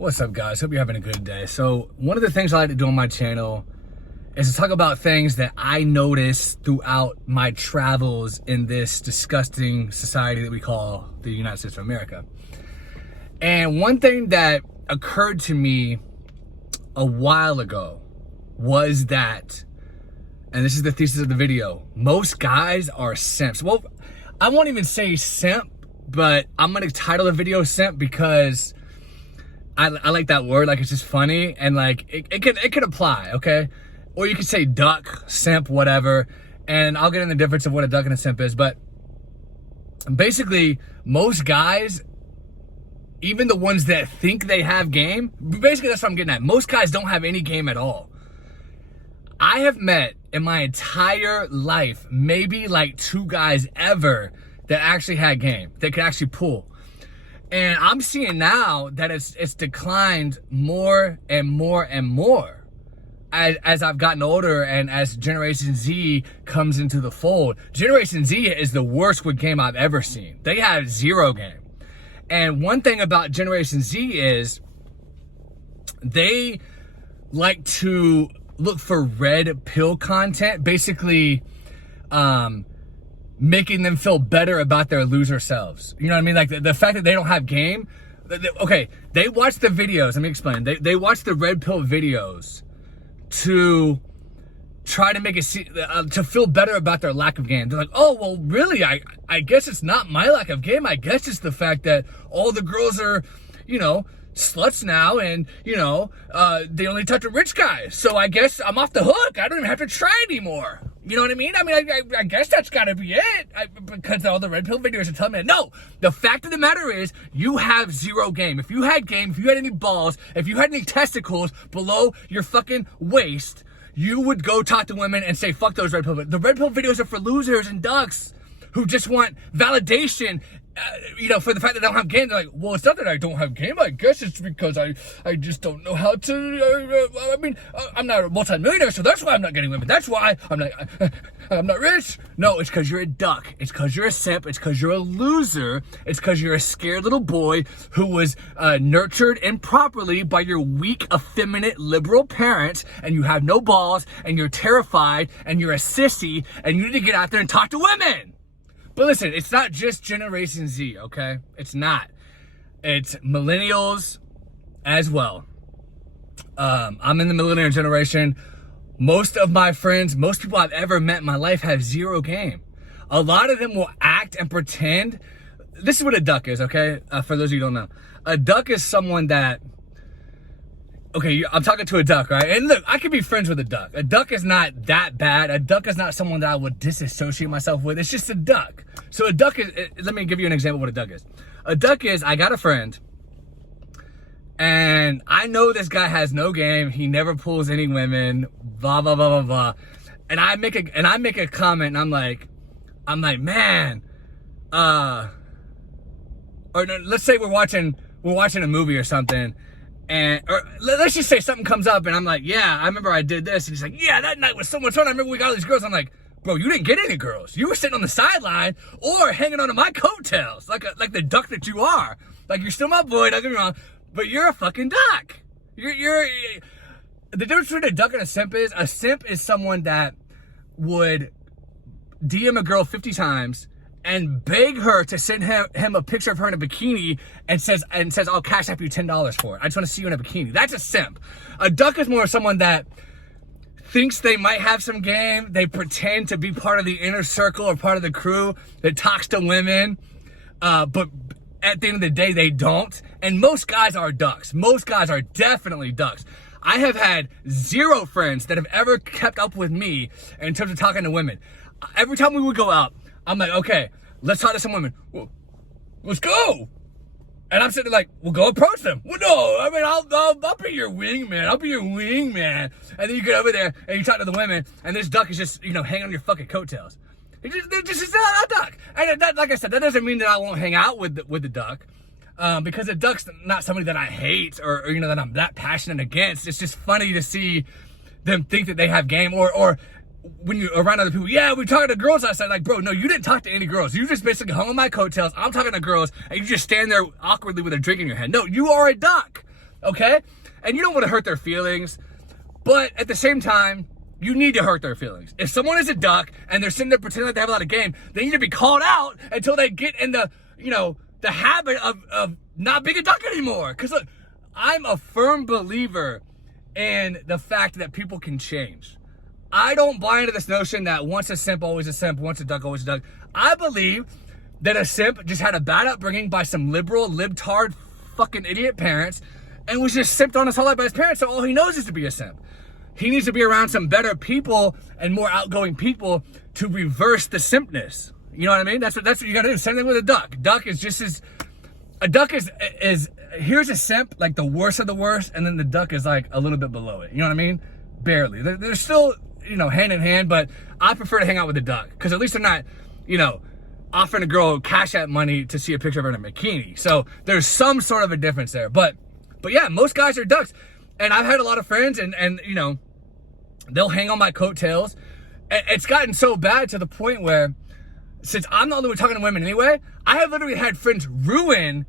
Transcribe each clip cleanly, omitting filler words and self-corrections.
What's up, guys? Hope you're having a good day. So one of the things I like to do on my channel is to talk about things that I noticed throughout my travels in this disgusting society that we call the United States of America. And one thing that occurred to me a while ago was that, and this is the thesis of the video, most guys are simps. Well, I won't even say simp, but I'm gonna title the video simp because I like that word. Like, it's just funny, and like it could apply, okay? Or you could say duck, simp, whatever, and I'll get into the difference of what a duck and a simp is. But basically, most guys, even the ones that think they have game, basically that's what I'm getting at. Most guys don't have any game at all. I have met in my entire life maybe like 2 guys ever that actually had game, that could actually pull. And I'm seeing now that it's declined more and more and more as I've gotten older and as Generation Z comes into the fold. Generation Z is the worst with game I've ever seen. They have 0 game. And one thing about Generation Z is they like to look for red pill content, basically making them feel better about their loser selves. You know what I mean? Like the fact that they don't have game. Okay, they watch the videos. Let me explain. They watch the red pill videos to try to make it to feel better about their lack of game. They're like, oh, well, really? I guess it's not my lack of game. I guess it's the fact that all the girls are, you know, sluts now, and you know, they only touch a rich guy. So I guess I'm off the hook. I don't even have to try anymore. You know what I mean? I mean, I guess that's got to be it, because all the red pill videos are telling me that. No, the fact of the matter is you have 0 game. If you had game, if you had any balls, if you had any testicles below your fucking waist, you would go talk to women and say, fuck those red pill videos. The red pill videos are for losers and ducks who just want validation, you know, for the fact that they don't have game. They're like, well, it's not that I don't have game. I guess it's because I just don't know how to, I mean, I'm not a multi-millionaire, so that's why I'm not getting women. That's why I'm not rich. No, it's because you're a duck. It's because you're a simp. It's because you're a loser. It's because you're a scared little boy who was nurtured improperly by your weak, effeminate, liberal parents, and you have no balls, and you're terrified, and you're a sissy, and you need to get out there and talk to women. But listen, it's not just Generation Z, okay? It's not. It's millennials as well. I'm in the millennial generation. Most of my friends, most people I've ever met in my life have 0 game. A lot of them will act and pretend. This is what a duck is, okay? For those of you who don't know. A duck is someone that, okay, I'm talking to a duck, right? And look, I could be friends with a duck. A duck is not that bad. A duck is not someone that I would disassociate myself with. It's just a duck. So a duck is, let me give you an example of what a duck is. A duck is, I got a friend, and I know this guy has no game. He never pulls any women, blah, blah, blah, blah, blah. And I make a comment, and I'm like, man, or no, let's say we're watching a movie or something, or let's just say something comes up and I'm like, yeah, I remember I did this. And he's like, yeah, that night was so much fun. I remember we got all these girls. I'm like, bro, you didn't get any girls. You were sitting on the sideline or hanging onto my coattails like the duck that you are. Like, you're still my boy, don't get me wrong, but you're a fucking duck. You're the difference between a duck and a simp is someone that would DM a girl 50 times and beg her to send him a picture of her in a bikini and says, I'll cash app you $10 for it. I just want to see you in a bikini. That's a simp. A duck is more someone that thinks they might have some game. They pretend to be part of the inner circle or part of the crew that talks to women. But at the end of the day, they don't. And most guys are ducks. Most guys are definitely ducks. I have had 0 friends that have ever kept up with me in terms of talking to women. Every time we would go out, I'm like, okay, let's talk to some women. Well, let's go. And I'm sitting there like, well, go approach them. Well, no, I mean, I'll be your wingman. I'll be your wingman. And then you get over there and you talk to the women, and this duck is just, you know, hanging on your fucking coattails. This is not a duck. And that, like I said, that doesn't mean that I won't hang out with the duck. Because a duck's not somebody that I hate or, you know, that I'm that passionate against. It's just funny to see them think that they have game, or when you're around other people, yeah, we talking to girls outside. Like, bro, no, you didn't talk to any girls. You just basically hung on my coattails. I'm talking to girls, and you just stand there awkwardly with a drink in your hand. No, you are a duck. okay? And you don't want to hurt their feelings, but at the same time, you need to hurt their feelings. If someone is a duck and they're sitting there pretending like they have a lot of game, they need to be called out until they get in the, the habit of not being a duck anymore. Because look, I'm a firm believer in the fact that people can change. I don't buy into this notion that once a simp, always a simp, once a duck, always a duck. I believe that a simp just had a bad upbringing by some liberal, libtard, fucking idiot parents and was just simped on his whole life by his parents, so all he knows is to be a simp. He needs to be around some better people and more outgoing people to reverse the simpness. You know what I mean? That's what you gotta do. Same thing with a duck. A duck is here's a simp, like the worst of the worst, and then the duck is like a little bit below it. You know what I mean? Barely. They're still, hand in hand, but I prefer to hang out with a duck because at least they're not, offering a girl Cash App money to see a picture of her in a bikini. So there's some sort of a difference there. But yeah, most guys are ducks. And I've had a lot of friends and they'll hang on my coattails. And it's gotten so bad to the point where, since I'm the only one talking to women anyway, I have literally had friends ruin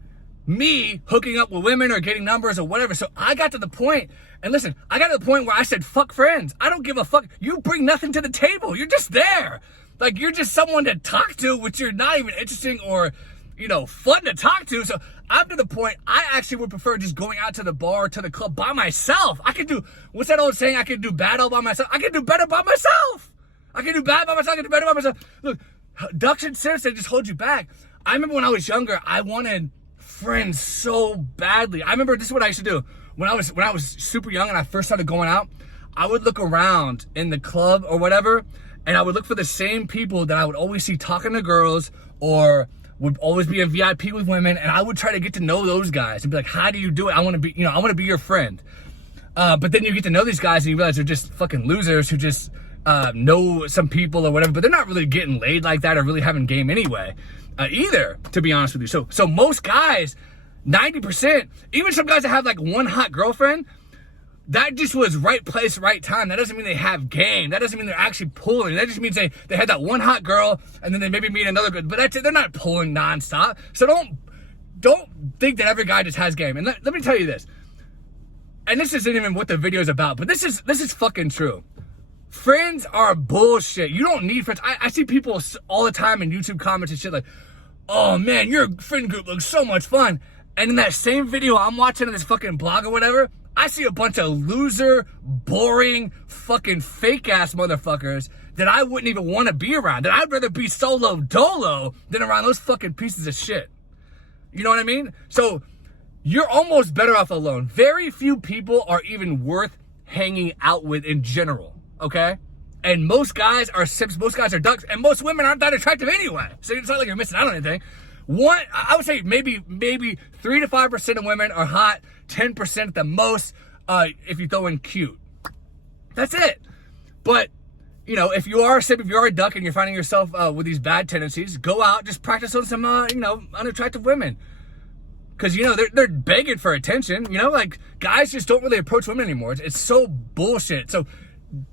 me hooking up with women or getting numbers or whatever. So I got to the point, and listen, I got to the point where I said, fuck friends. I don't give a fuck. You bring nothing to the table. You're just there. Like, you're just someone to talk to, which you're not even interesting or, fun to talk to. So I'm to the point, I actually would prefer just going out to the bar, to the club by myself. I could do, what's that old saying? I could do bad all by myself. I can do better by myself. I can do bad by myself. I can do better by myself. Look, ducks and simps, they just hold you back. I remember when I was younger, I wanted friends so badly. I remember this is what I used to do. When I was super young and I first started going out, I would look around in the club or whatever, and I would look for the same people that I would always see talking to girls or would always be in VIP with women, and I would try to get to know those guys and be like, how do you do it? I want to be your friend. But then you get to know these guys and you realize they're just fucking losers who just know some people or whatever, but they're not really getting laid like that or really having game anyway, either, to be honest with you. So most guys, 90%, even some guys that have like one hot girlfriend, that just was right place, right time. That doesn't mean they have game. That doesn't mean they're actually pulling. That just means they had that one hot girl and then they maybe meet another good, but that's it. They're not pulling nonstop. So don't think that every guy just has game. And let me tell you this, and this isn't even what the video is about, but this is fucking true. Friends are bullshit. You don't need friends. I see people all the time in YouTube comments and shit like, oh man, your friend group looks so much fun. And in that same video I'm watching on this fucking blog or whatever, I see a bunch of loser, boring, fucking fake ass motherfuckers that I wouldn't even want to be around. That I'd rather be solo dolo than around those fucking pieces of shit. You know what I mean? So you're almost better off alone. Very few people are even worth hanging out with in general. Okay? And most guys are simps, most guys are ducks, and most women aren't that attractive anyway. So it's not like you're missing out on anything. I would say maybe 3 to 5% of women are hot, 10% at the most, if you throw in cute. That's it. But, if you are a simp, if you are a duck and you're finding yourself with these bad tendencies, go out, just practice on some, unattractive women. Because, they're begging for attention. Like, guys just don't really approach women anymore. It's so bullshit. So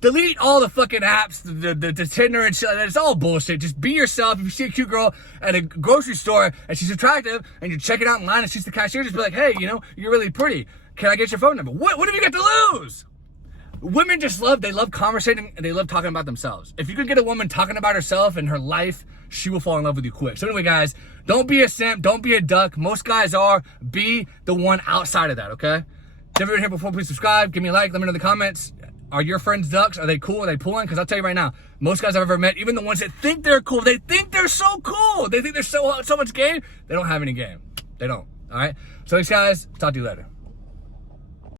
delete all the fucking apps, the Tinder and shit like that. It's all bullshit. Just be yourself. If you see a cute girl at a grocery store and she's attractive and you're checking out in line and she's the cashier, just be like, hey, you're really pretty. Can I get your phone number? What have you got to lose? Women just love conversating and they love talking about themselves. If you could get a woman talking about herself and her life, she will fall in love with you quick. So anyway, guys, don't be a simp. Don't be a duck. Most guys are. Be the one outside of that, okay? If you've been here before, please subscribe. Give me a like. Let me know in the comments. Are your friends ducks? Are they cool? Are they pulling? Because I'll tell you right now, most guys I've ever met, even the ones that think they're cool, they think they're so cool. They think they're so much game. They don't have any game. They don't. All right? So thanks, guys. Talk to you later.